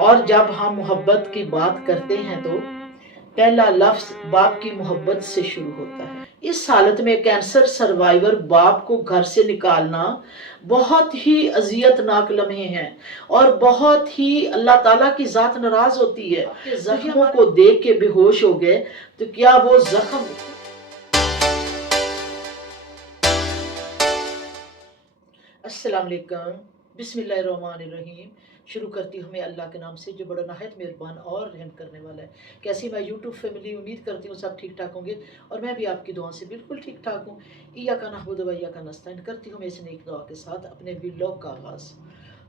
اور جب ہم محبت کی بات کرتے ہیں تو پہلا لفظ باپ کی محبت سے شروع ہوتا ہے۔ اس حالت میں کینسر سروائیور باپ کو گھر سے نکالنا بہت ہی اذیت ناک لمحے ہیں اور بہت ہی اللہ تعالیٰ کی ذات ناراض ہوتی ہے کہ زخموں کو دیکھ کے بے ہوش ہو گئے تو کیا وہ زخم السلام علیکم، بسم اللہ الرحمن الرحیم۔ شروع کرتی ہوں میں اللہ کے نام سے جو بڑا نہایت مہربان اور رحم کرنے والا ہے۔ کیسی میں یوٹیوب فیملی، امید کرتی ہوں سب ٹھیک ٹھاک ہوں گے اور میں بھی آپ کی دعا سے بالکل ٹھیک ٹھاک ہوں۔ ایاک نعبد و ایاک نستعین کرتی ہوں میں اس نیک دعا کے ساتھ اپنے ولاگ کا آغاز۔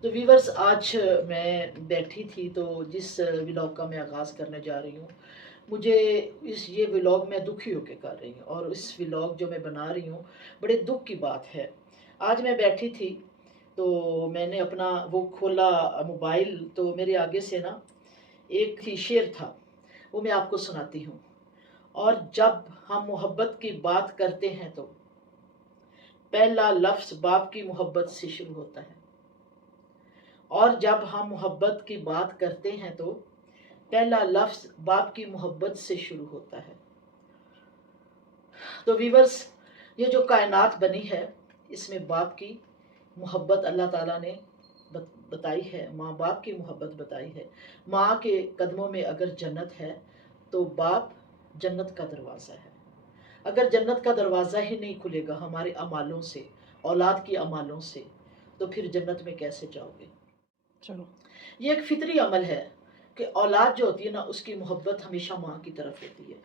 تو ویورز، آج میں بیٹھی تھی تو جس ولاگ کا میں آغاز کرنے جا رہی ہوں، مجھے یہ ولاگ میں دکھی ہو کے کر رہی ہوں اور اس ولاگ جو میں بنا رہی ہوں بڑے دکھ کی بات ہے۔ آج میں بیٹھی تھی تو میں نے اپنا وہ کھولا موبائل تو میرے آگے سے نا ایک ہی شعر تھا، وہ میں آپ کو سناتی ہوں۔ اور جب ہم محبت کی بات کرتے ہیں تو پہلا لفظ باپ کی محبت سے شروع ہوتا ہے۔ اور جب ہم محبت کی بات کرتے ہیں تو پہلا لفظ باپ کی محبت سے شروع ہوتا ہے۔ تو ویورز، یہ جو کائنات بنی ہے اس میں باپ کی محبت اللہ تعالیٰ نے بتائی ہے، ماں باپ کی محبت بتائی ہے۔ ماں کے قدموں میں اگر جنت ہے تو باپ جنت کا دروازہ ہے۔ اگر جنت کا دروازہ ہی نہیں کھلے گا ہمارے اعمالوں سے، اولاد کی اعمالوں سے، تو پھر جنت میں کیسے جاؤ گے؟ چلو، یہ ایک فطری عمل ہے کہ اولاد جو ہوتی ہے نا اس کی محبت ہمیشہ ماں کی طرف ہوتی ہے،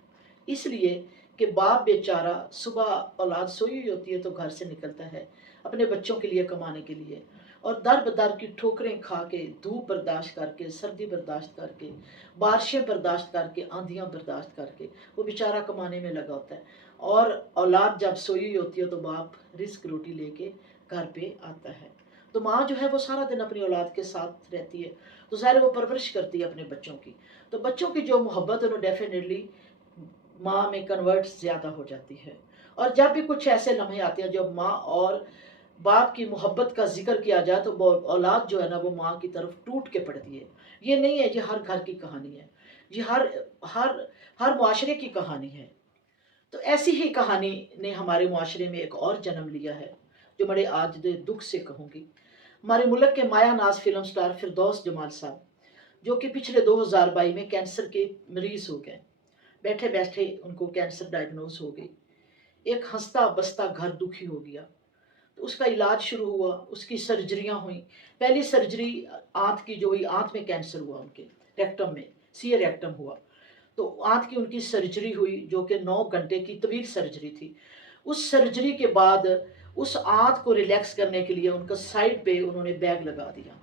اس لیے کہ باپ بیچارہ صبح اولاد سوئی ہوئی ہوتی ہے تو گھر سے نکلتا ہے اپنے بچوں کے لیے کمانے کے لیے، اور در بدر کی ٹھوکریں کھا کے، دھوپ برداشت کر کے، سردی برداشت کر کے، بارشیں برداشت کر کے، آندھیاں برداشت کر کے وہ بیچارہ کمانے میں لگا ہوتا ہے، اور اولاد جب سوئی ہوئی ہوتی ہے تو باپ رزق روٹی لے کے گھر پہ آتا ہے۔ تو ماں جو ہے وہ سارا دن اپنی اولاد کے ساتھ رہتی ہے تو ظاہر وہ پرورش کرتی ہے اپنے بچوں کی، تو بچوں کی جو محبت ہے وہ ڈیفینیٹلی ماں میں کنورٹ زیادہ ہو جاتی ہے۔ اور جب بھی کچھ ایسے لمحے آتے ہیں جب ماں اور باپ کی محبت کا ذکر کیا جائے تو اولاد جو ہے نا وہ ماں کی طرف ٹوٹ کے پڑتی ہے۔ یہ نہیں ہے، یہ ہر گھر کی کہانی ہے، یہ ہر معاشرے کی کہانی ہے۔ تو ایسی ہی کہانی نے ہمارے معاشرے میں ایک اور جنم لیا ہے جو بڑے آج دکھ سے کہوں گی۔ ہمارے ملک کے مایہ ناز فلم سٹار فردوس جمال صاحب جو کہ پچھلے 2022 میں کینسر کے مریض ہو گئے، بیٹھے بیٹھے ان کو کینسر ڈائگنوز ہو گئی، ایک ہنستا بستا گھر دکھی ہو گیا۔ تو اس کا علاج شروع ہوا، اس کی سرجریاں ہوئیں۔ پہلی سرجری آنت کی جو ہوئی، آنت میں کینسر ہوا ان کے ریکٹم میں، سی اے ریکٹم ہوا، تو آنت کی ان کی سرجری ہوئی جو کہ 9 گھنٹے کی طویل سرجری تھی۔ اس سرجری کے بعد اس آنت کو ریلیکس کرنے کے لیے ان کا سائڈ پہ انہوں نے بیگ لگا دیا،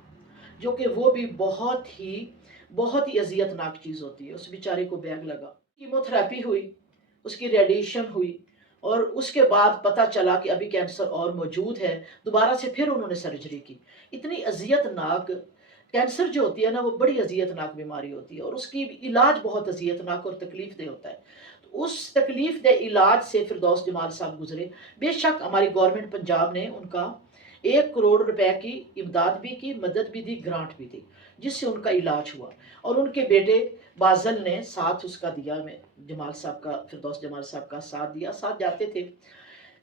جو کہ وہ بھی بہت ہی اذیت ناک چیز ہوتی ہے۔ اس بیچارے کو بیگ لگا، کیمو تھراپی ہوئی، اس کی ریڈیشن ہوئی، اور اس کے بعد پتہ چلا کہ ابھی کینسر اور موجود ہے۔ دوبارہ سے پھر انہوں نے سرجری کی۔ اتنی اذیت ناک کینسر جو ہوتی ہے نا وہ بڑی اذیت ناک بیماری ہوتی ہے اور اس کی علاج بہت اذیت ناک اور تکلیف دہ ہوتا ہے۔ تو اس تکلیف دہ علاج سے فردوس جمال صاحب گزرے۔ بے شک ہماری گورنمنٹ پنجاب نے ان کا 1 کروڑ روپے کی امداد بھی کی، مدد بھی دی، گرانٹ بھی دی، جس سے ان کا علاج ہوا، اور ان کے بیٹے بازل نے ساتھ اس کا دیا، میں جمال صاحب کا، فردوس جمال صاحب کا ساتھ دیا، ساتھ جاتے تھے۔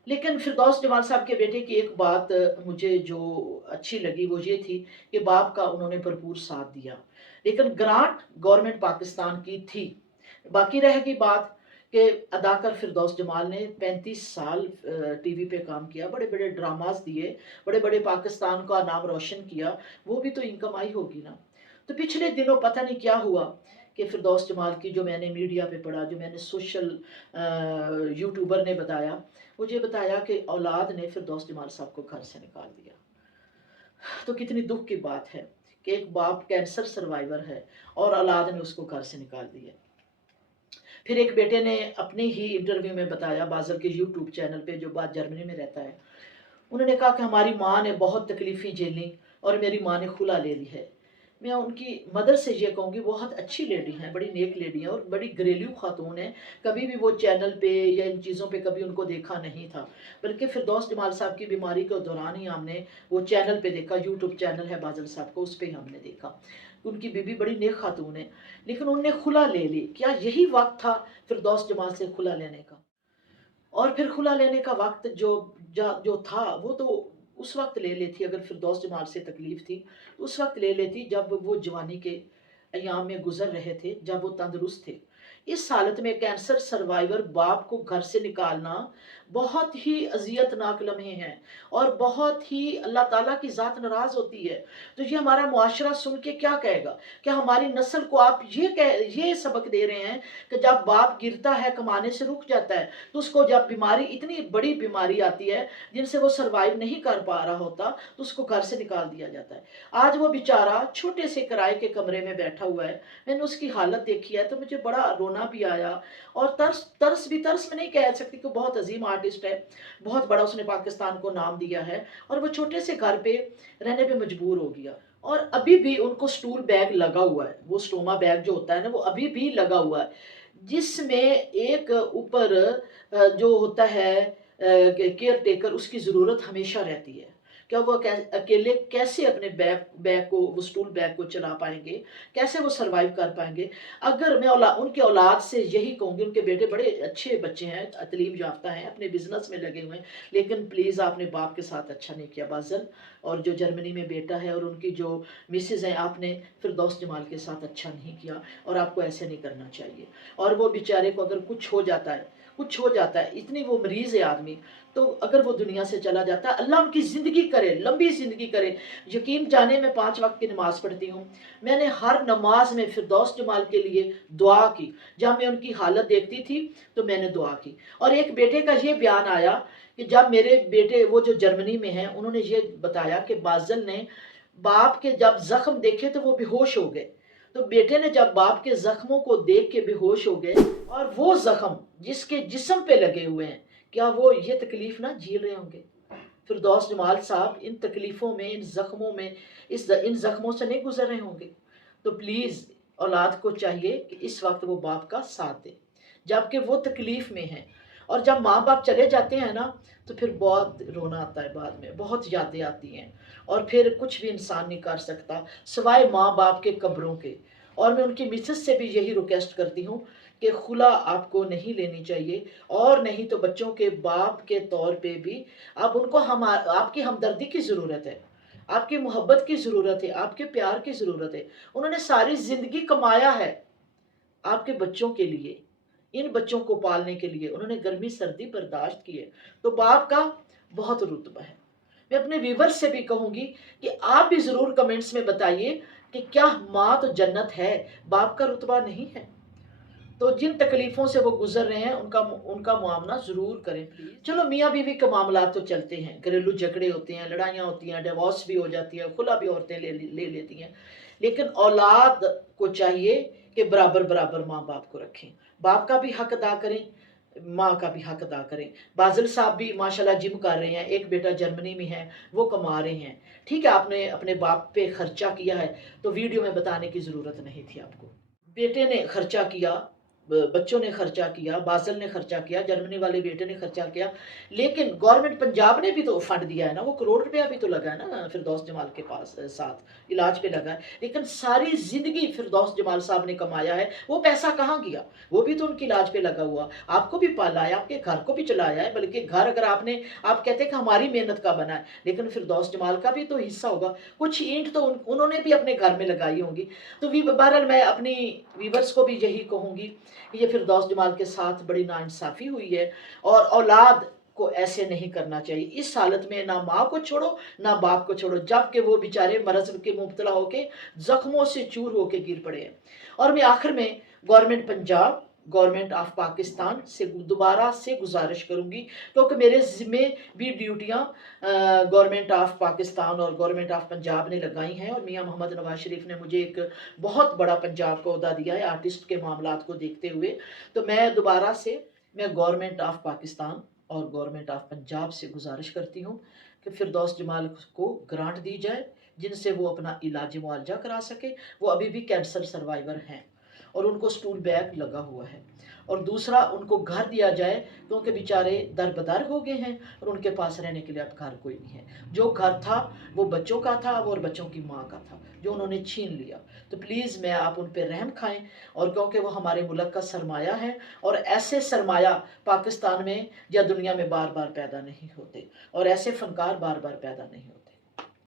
لیکن فردوس جمال صاحب کے بیٹے کی ایک بات مجھے جو اچھی لگی وہ یہ تھی کہ باپ کا انہوں نے بھرپور ساتھ دیا، لیکن گرانٹ گورنمنٹ پاکستان کی تھی۔ باقی رہ گئی بات کہ اداکار فردوس جمال نے 35 سال ٹی وی پہ کام کیا، بڑے بڑے ڈراماز دیے، بڑے بڑے پاکستان کا نام روشن کیا، وہ بھی تو انکم آئی ہوگی نا۔ تو پچھلے دنوں پتہ نہیں کیا ہوا کہ فردوس جمال کی، جو میں نے میڈیا پہ پڑھا، جو میں نے سوشل یوٹیوبر نے بتایا، مجھے بتایا کہ اولاد نے فردوس جمال صاحب کو گھر سے نکال دیا۔ تو کتنی دکھ کی بات ہے کہ ایک باپ کینسر سروائیور ہے اور اولاد نے اس کو گھر سے نکال دیا۔ پھر ایک بیٹے نے اپنے ہی انٹرویو میں بتایا، بازل کے یوٹیوب چینل پہ، جو بات جرمنی میں رہتا ہے، انہوں نے کہا کہ ہماری ماں نے بہت تکلیفیں جھیلی اور میری ماں نے خلا لے لی ہے۔ میں ان کی مدر سے یہ کہوں گی بہت اچھی لیڈی ہیں، بڑی نیک لیڈی ہیں اور بڑی گھریلو خاتون ہیں، کبھی بھی وہ چینل پہ یا ان چیزوں پہ کبھی ان کو دیکھا نہیں تھا، بلکہ فردوس جمال صاحب کی بیماری کے دوران ہی ہم نے وہ چینل پہ دیکھا، یوٹیوب چینل ہے بازل صاحب کو، اس پہ ہم نے دیکھا۔ ان کی बीबी बड़ी नेक खातून है, लेकिन उनने खुला ले ली। क्या यही वक्त था फिरदौस जमाल से खुला लेने का? और फिर खुला लेने का वक्त जो था वो तो उस वक्त ले लेती, अगर फिरदौस जमाल से तकलीफ थी तो उस वक्त ले लेती जब वो जवानी के अयाम में गुजर रहे थे, जब वो तंदुरुस्त थे। इस हालत में कैंसर सर्वाइवर बाप को घर से निकालना बहुत ही अजियतनाक लम्हे हैं और बहुत ही अल्लाह ताला की ज़ात नाराज़ होती है। तो ये हमारा मुआशरा सुन के क्या कहेगा? क्या हमारी नस्ल को आप ये सबक दे रहे हैं कि जब बाप गिरता है, कमाने से रुक जाता है, तो उसको जब बीमारी, इतनी बड़ी बीमारी आती है जिनसे वो सर्वाइव नहीं कर पा रहा होता, तो उसको घर से निकाल दिया जाता है। आज वो बेचारा छोटे से किराए के कमरे में बैठा हुआ है। मैंने उसकी हालत देखी है तो मुझे बड़ा रोना भी आया और तरस में नहीं कह सकती कि बहुत अजीम आर्टिस्ट है, बहुत बड़ा उसने पाकिस्तान को नाम दिया है, और वो छोटे से घर पे रहने पे मजबूर हो गया। और अभी भी उनको स्टूल बैग लगा हुआ है, वो स्टोमा बैग जो होता है ना, वो अभी भी लगा हुआ है, जिसमें एक ऊपर जो होता है केयर टेकर, उसकी ज़रूरत हमेशा रहती है। क्या वो अकेले कैसे अपने बैग को, वो स्टूल बैग को चला पाएंगे, कैसे वो सरवाइव कर पाएंगे? अगर मैं उनके औलाद से यही कहूँगी, उनके बेटे बड़े अच्छे बच्चे हैं, तलीम याफ्ता हैं, अपने बिजनेस में लगे हुए हैं, लेकिन प्लीज़ आपने बाप के साथ अच्छा नहीं किया बाज़ल। और जो जर्मनी में बेटा है और उनकी जो मिसेज़ हैं, आपने फिरदौस जमाल के साथ अच्छा नहीं किया और आपको ऐसे नहीं करना चाहिए। और वो बेचारे को अगर कुछ हो जाता है, इतनी वो मरीज़ है आदमी, तो अगर वो दुनिया से चला जाता है, अल्लाह उनकी ज़िंदगी करे, लंबी ज़िंदगी करे। यकीन जाने मैं 5 वक्त की नमाज़ पढ़ती हूँ। मैंने हर नमाज में फिरदौस जमाल के लिए दुआ की। जब मैं उनकी हालत देखती थी तो मैंने दुआ की। और एक बेटे का ये बयान आया कि जब मेरे बेटे, वो जो जर्मनी में हैं, उन्होंने ये बताया कि बाज़ल ने बाप के जब ज़ख्म देखे तो वो बेहोश हो गए। तो बेटे ने जब बाप के ज़ख्मों को देख के बेहोश हो गए, और वो ज़ख्म जिसके जिस्म पे लगे हुए हैं, क्या वो ये तकलीफ ना झेल रहे होंगे? फिरदौस जमाल साहब इन तकलीफ़ों में, इन ज़ख्मों में, इन ज़ख्मों से नहीं गुजर रहे होंगे? तो प्लीज़ औलाद को चाहिए कि इस वक्त वो बाप का साथ दे, जबकि वो तकलीफ़ में है। और जब माँ बाप चले जाते हैं ना, तो फिर बहुत रोना आता है, बाद में बहुत यादें आती हैं, और फिर कुछ भी इंसान नहीं कर सकता सिवाय माँ बाप के कब्रों के। और मैं उनकी मिसेस से भी यही रिक्वेस्ट करती हूँ कि खुला आपको नहीं लेनी चाहिए, और नहीं तो बच्चों के बाप के तौर पे भी अब उनको आपकी हमदर्दी की ज़रूरत है, आपकी मोहब्बत की ज़रूरत है, आपके प्यार की ज़रूरत है। उन्होंने सारी ज़िंदगी कमाया है आपके बच्चों के लिए, इन बच्चों को पालने के लिए उन्होंने गर्मी सर्दी बर्दाश्त की है, तो बाप का बहुत रुतबा है। मैं अपने व्यूवर्स से भी कहूँगी कि आप भी ज़रूर कमेंट्स में बताइए कि क्या माँ तो जन्नत है, बाप का रुतबा नहीं है? तो जिन तकलीफ़ों से वो गुजर रहे हैं उनका मुआवना ज़रूर करें प्लीज़। चलो मियाँ बीवी के मामला तो चलते हैं, घरेलू झगड़े होते हैं, लड़ाइयाँ होती हैं, डिवोर्स भी हो जाती है, खुला भी औरतें ले लेती हैं, लेकिन औलाद को चाहिए कि बराबर बराबर माँ बाप को रखें, बाप का भी हक अदा करें, माँ का भी हक अदा करें। बाज़ल साहब भी माशाल्लाह जिम कर रहे हैं, एक बेटा जर्मनी में है, वो कमा रहे हैं। ठीक है, आपने अपने बाप पे खर्चा किया है तो वीडियो में बताने की ज़रूरत नहीं थी आपको। बेटे ने खर्चा किया, बच्चों ने खर्चा किया, बाज़ल ने खर्चा किया, जर्मनी वाले बेटे ने खर्चा किया, लेकिन गवर्नमेंट पंजाब ने भी तो फंड दिया है ना, वो करोड़ रुपया भी तो लगा है ना फिरदौस जमाल के पास साथ इलाज पे लगा है। लेकिन सारी ज़िंदगी फिरदौस जमाल साहब ने कमाया है, वो पैसा कहाँ गया? वो भी तो उनके इलाज पे लगा हुआ, आपको भी पाला है, आपके घर को भी चलाया है, बल्कि घर अगर आप कहते हैं कि हमारी मेहनत का बना है, लेकिन फिरदौस जमाल का भी तो हिस्सा होगा, कुछ ईंट तो उन्होंने भी अपने घर में लगाई होंगी। तो बहरहाल मैं अपनी वीवर्स को भी यही कहूँगी, ये फिरदौस जमाल के साथ बड़ी नाइंसाफ़ी हुई है, और औलाद को ऐसे नहीं करना चाहिए। इस हालत में ना माँ को छोड़ो ना बाप को छोड़ो, जबकि वो बेचारे मरज़ के मुब्तला होके ज़ख्मों से चूर होके गिर पड़े हैं। और मैं आखिर में government Punjab, government of Pakistan से दोबारा से गुजारिश करूँगी, क्योंकि मेरे ज़िम्मे भी ड्यूटियाँ गवर्नमेंट ऑफ पाकिस्तान और गवर्नमेंट ऑफ पंजाब ने लगाई हैं, और मियाँ मोहम्मद नवाज शरीफ ने मुझे एक बहुत बड़ा पंजाब का ओहदा दिया है आर्टिस्ट के मामलात को देखते हुए। तो मैं दोबारा से गवर्नमेंट ऑफ पाकिस्तान और गवर्नमेंट ऑफ पंजाब से गुजारिश करती हूँ कि फिरदौस जमाल को ग्रांट दी जाए, जिनसे वो अपना इलाज मुआवजा करा सके। वो अभी भी कैंसर सर्वाइवर हैं, اور ان کو اسٹول بیگ لگا ہوا ہے، اور دوسرا ان کو گھر دیا جائے کیونکہ بیچارے دربدر ہو گئے ہیں اور ان کے پاس رہنے کے لیے اب گھر کوئی نہیں ہے۔ جو گھر تھا وہ بچوں کا تھا اور بچوں کی ماں کا تھا جو انہوں نے چھین لیا۔ تو پلیز میں آپ ان پہ رحم کھائیں، اور کیونکہ وہ ہمارے ملک کا سرمایہ ہے، اور ایسے سرمایہ پاکستان میں یا دنیا میں بار بار پیدا نہیں ہوتے، اور ایسے فنکار بار بار پیدا نہیں ہوتے۔